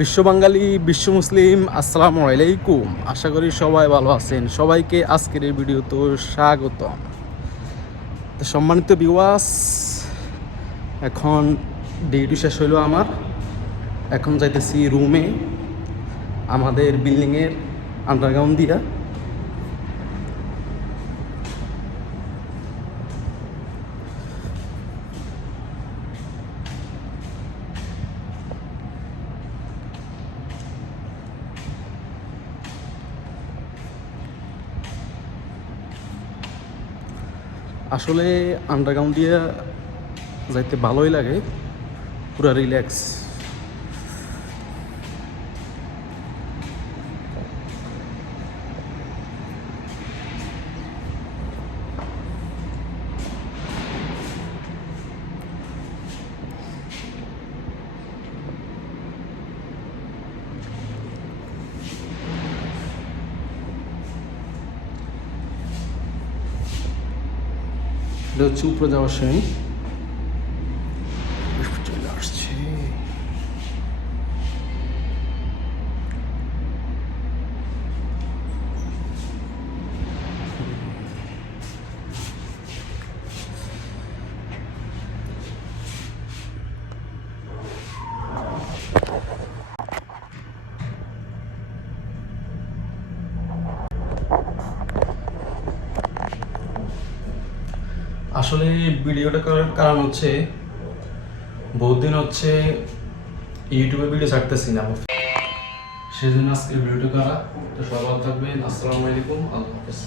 বিশ্ব বাঙালি, বিশ্ব মুসলিম, আসসালামু আলাইকুম। আশা করি সবাই ভালো আছেন। সবাইকে আজকের এই ভিডিওতে স্বাগতম। তো সম্মানিত ভিউয়ার্স, এখন ডিউটি শেষ হইলো আমার। এখন যাইতেছি রুমে, আমাদের বিল্ডিংয়ের আন্ডারগ্রাউন্ড দিয়া। আসলে আন্ডারগ্রাউন্ড দিয়ে যাইতে ভালোই লাগে, পুরা রিল্যাক্স। এটা হচ্ছে উপরে যাওয়ার সিঁড়ি, চলে আসছে। আসলে ভিডিওটা করার কারণ হচ্ছে, বহুদিন হচ্ছে ইউটিউবে ভিডিও ছাড়তেছি না, সেজন্য আজকে ভিডিওটা করা। তো সবাই ভালো থাকবেন। আসসালামু আলাইকুম, আল্লাহ হাফেজ।